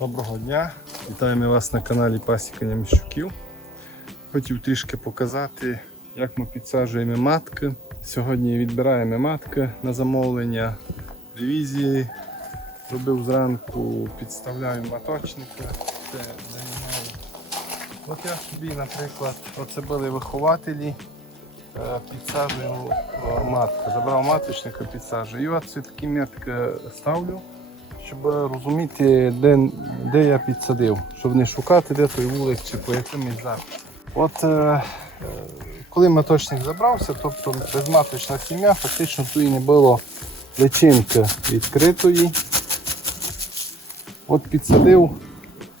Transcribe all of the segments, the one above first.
Доброго дня! Вітаємо вас на каналі Пасікання Міщуків. Хотів трішки показати, як ми підсаджуємо матки. Сьогодні відбираємо матки на замовлення ревізії. Робив зранку, підставляю маточники. Це займаю. От я собі, наприклад, оце були вихователі, е, підсаджую е, матку. Забрав маточника, підсаджую. І от ці такі метки ставлю щоб розуміти, де, де я підсадив, щоб не шукати, де той вулик чи по якимось запису. От е, е, коли маточник забрався, тобто безматочна сім'я, фактично тут і не було личинки відкритої. От підсадив,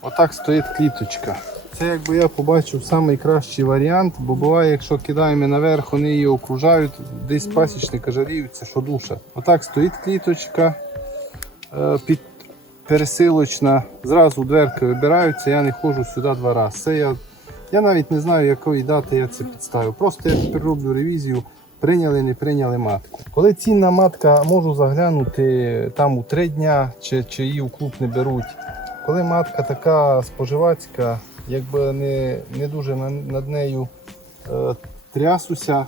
отак стоїть кліточка. Це якби я побачив найкращий варіант, бо буває, якщо кидаємо наверх, вони її окружають, десь пасічника жаліються, що душа. Отак стоїть кліточка, е, під пересилочна, зразу дверки вибираються, я не ходжу сюди два рази. Це я, я навіть не знаю, якої дати я це підставив. Просто я тепер роблю ревізію, прийняли, не прийняли матку. Коли цінна матка, можу заглянути там у три дня, чи, чи її у клуб не беруть. Коли матка така споживацька, якби не, не дуже над нею е, трясуся,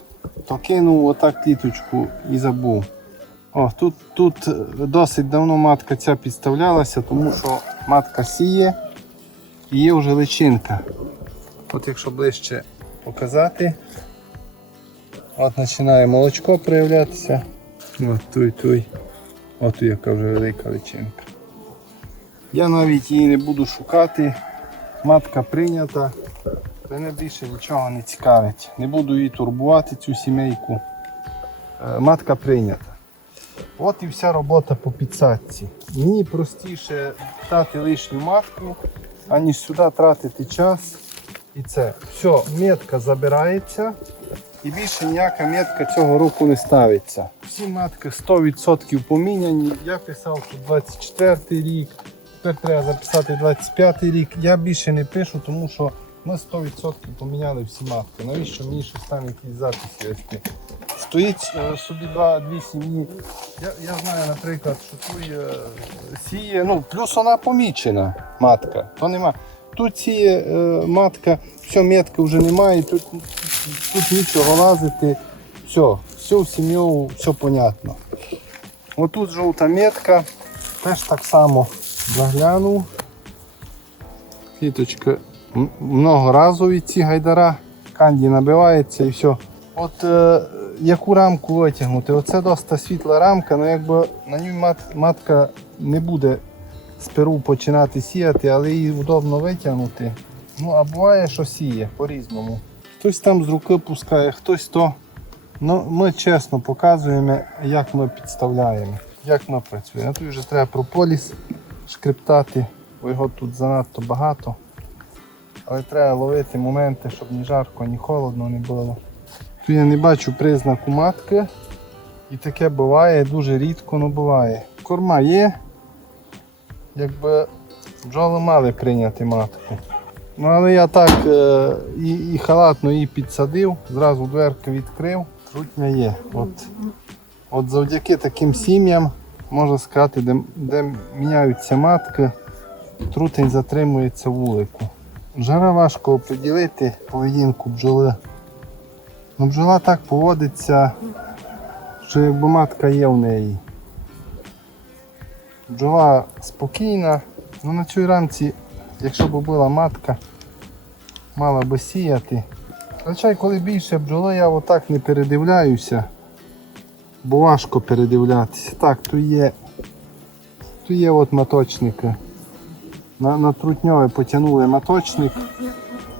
то кинув отак кліточку і забув. О, тут, тут досить давно матка ця підставлялася, тому що матка сіє і є вже личинка. От якщо ближче показати, от починає молочко проявлятися. От той. От яка вже велика личинка. Я навіть її не буду шукати. Матка прийнята. Мене більше нічого не цікавить. Не буду її турбувати, цю сімейку. Е, Матка прийнята. От і вся робота по підсадці. Мені простіше дати лишню матку, аніж сюди тратити час. І це. Все, метка забирається і більше ніяка метка цього року не ставиться. Всі матки 100% поміняні. Я писав, що 24 рік, тепер треба записати 25 рік. Я більше не пишу, тому що ми 100% поміняли всі матки. Навіщо мені ще там якісь записи вести? Стоїть е, собі два, дві сім'ї. Я, я знаю, наприклад, що тут е, сіє, ну, плюс вона помічена матка. То нема. Тут сіє е, матка, все, метки вже немає, тут, тут, нічого лазити. Все, все в сім'ю, все понятно. Отут жовта метка, теж так само заглянув. Квіточка многоразові ці гайдара, канді набивається і все. От е, яку рамку витягнути? Оце досить світла рамка, але якби на ній мат, матка не буде з перу починати сіяти, але її удобно витягнути. Ну, а буває, що сіє по-різному. Хтось там з руки пускає, хтось то. Ну, ми чесно показуємо, як ми підставляємо, як ми працюємо. Тут вже треба прополіс шкрептати, бо його тут занадто багато. Але треба ловити моменти, щоб ні жарко, ні холодно не було. Тут я не бачу признаку матки. І таке буває, дуже рідко, але буває. Корма є, якби бджоли мали прийняти матку. Ну але я так е, і, і халатно її підсадив, зразу дверки відкрив, трутня є. От, от завдяки таким сім'ям, можна сказати, де, де міняються матки, трутень затримується вулику. Жара важко оприділити поведінку бджоли. Ну, бджола так поводиться, що якби матка є в неї. Бджола спокійна, ну на цій рамці, якщо б була матка, мала би сіяти. Звичайно, коли більше бджоли, я отак не передивляюся, бо важко передивлятися. Так, тут є, тут є от маточники. На, на трутньове потягнули маточник.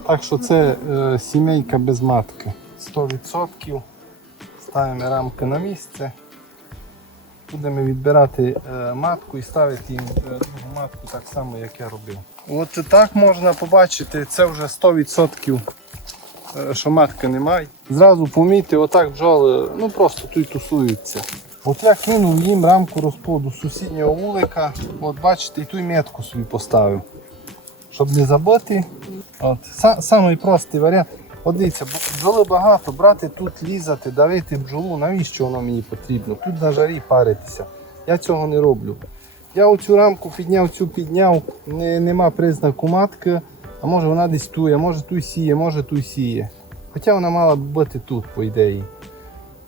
Так що це е, сімейка без матки. 100%. Ставимо рамки на місце. Будемо відбирати е, матку і ставити їм е, другу матку так само, як я робив. От так можна побачити, це вже 100%, е, що матки немає. Зразу поміти, отак бджоли ну просто тут тусуються. От я кинув їм рамку розплоду сусіднього вулика. От бачите, і ту метку собі поставив. Щоб не забути. От, самий простий варіант. От дивіться, бджоли багато, брати тут лізати, давити бджолу, навіщо воно мені потрібно? Тут на жарі паритися. Я цього не роблю. Я оцю рамку підняв, цю підняв, не, нема признаку матки, а може вона десь тує, може ту сіє, може ту сіє. Хоча вона мала б бути тут, по ідеї.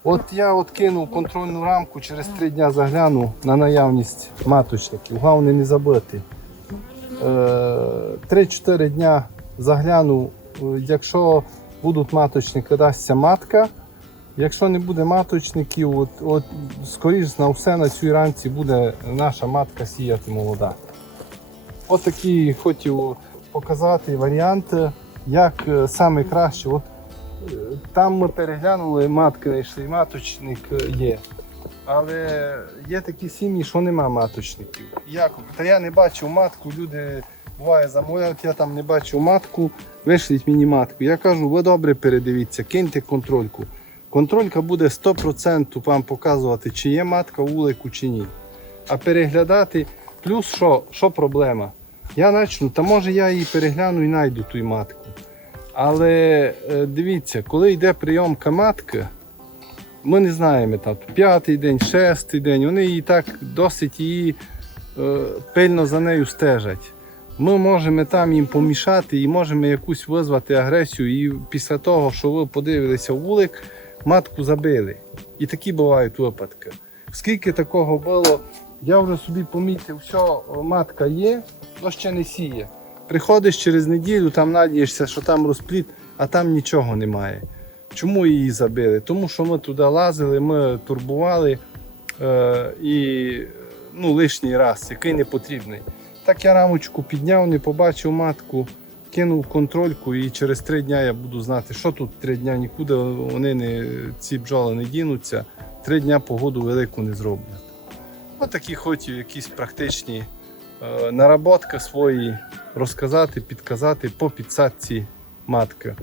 От я от кинув контрольну рамку, через три дня загляну на наявність маточників. Головне не забити. Е, 3-4 дня загляну, е, якщо будуть маточники, дасться матка. Якщо не буде маточників, от, от скоріш на все на цій ранці буде наша матка сіяти молода. От такий хотів показати варіант, як е, саме краще. От, е, там ми переглянули, матки знайшли, маточник е, є. Але є такі сім'ї, що нема маточників. Як? Та я не бачив матку, люди буває замовляють, я там не бачив матку, вишліть мені матку. Я кажу, ви добре передивіться, киньте контрольку. Контролька буде 100% вам показувати, чи є матка у вулику, чи ні. А переглядати, плюс що, що проблема? Я почну, та може я її перегляну і знайду ту матку. Але е, дивіться, коли йде прийомка матки, ми не знаємо, там п'ятий день, шестий день, вони її так досить її е, пильно за нею стежать. Ми можемо там їм помішати і можемо якусь визвати агресію, і після того, що ви подивилися вулик, матку забили. І такі бувають випадки. Скільки такого було, я вже собі помітив, все, матка є, але ще не сіє. Приходиш через неділю, там надієшся, що там розпліт, а там нічого немає. Чому її забили? Тому що ми туди лазили, ми турбували е, і ну, лишній раз, який не потрібний. Так я рамочку підняв, не побачив матку, кинув контрольку і через три дня я буду знати, що тут три дня нікуди вони не, ці бджоли не дінуться, три дня погоду велику не зроблять. Ось такі хотів якісь практичні е, наработки свої розказати, підказати по підсадці матки.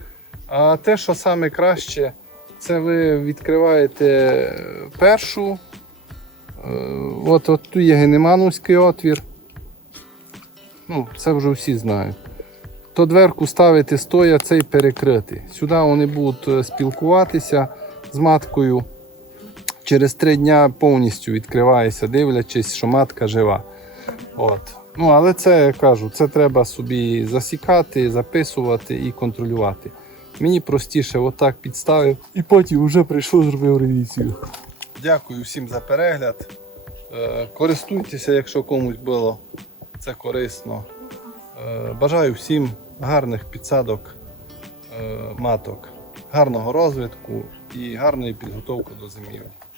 А те, що саме краще, це ви відкриваєте першу. е, От, от тут є генемановський отвір. Ну, це вже всі знають. То дверку ставити стоя, цей перекрити. Сюди вони будуть е, спілкуватися з маткою. Через три дня повністю відкривається, дивлячись, що матка жива. От. Ну, але це я кажу, це треба собі засікати, записувати і контролювати. Мені простіше отак підставив і потім вже прийшов, зробив ревізію. Дякую всім за перегляд. Е, Користуйтеся, якщо комусь було це корисно. Е, Бажаю всім гарних підсадок е, маток, гарного розвитку і гарної підготовки до зимівлі.